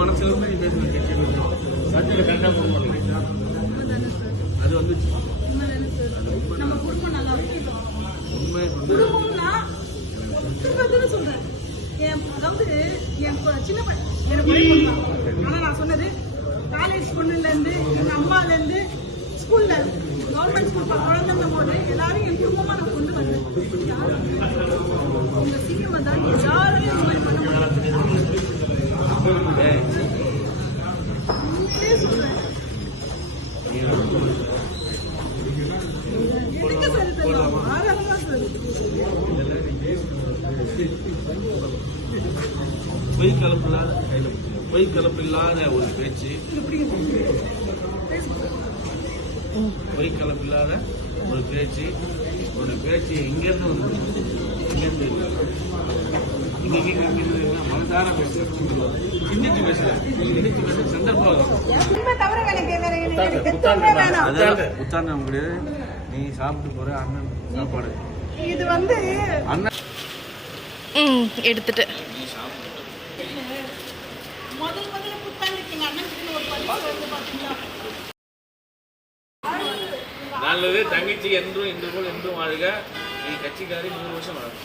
மனசுல இருந்து நீ பேசுற சத்தியில கரெக்டாக போக மாட்டேங்குது. அது வந்து நம்ம குடும்பம் நல்லா இருக்கு. உண்மையை குடும்பம்னா திரும்ப சொல்றேன். அதாவது என் சின்ன பையன் எனக்கு ஒரே பொண்ணு தான். ஆனா நான் சொன்னது காலேஜ் பொண்ணுல இருந்து எங்க அம்மால இருந்து ஸ்கூல்ல கவர்மெண்ட் ஸ்கூல் குழந்தைங்க போது எல்லாரும் என் குடும்பமா நான் கொண்டு வந்தேன். உங்க சீக்கிரம் வந்தா யாரையும் இந்த மாதிரி பண்ண முடியாது. சொல்றேன் எனக்கு சரி தருவோம் ஆரம்பமா சரி பொய் கலப்பில்லாத ஒரு பேச்சு, பொய் கலப்பில்லாத ஒரு பேச்சு, ஒரு பேச்சு எங்கேருந்து வந்து இங்கேருந்து மனதார பேச சிந்திச்சு பேசல, சிந்திச்சு பேச சந்தர்ப்பம் புத்தாண்டு கிடையாது. நீ சாப்பிட்டு போற அண்ணன் சாப்பாடு இது வந்து அண்ணன் எடுத்துட்டு முதல்ல புத்தாண்டுக்கு எங்க அண்ணன் ஒரு பரிசு வந்து பாத்தீங்களா. நல்லது. தங்கச்சி என்றும் இன்று போல் என்றும் வாழ்க. நீ கட்சிக்காரி 100 வருஷம் வளரும்.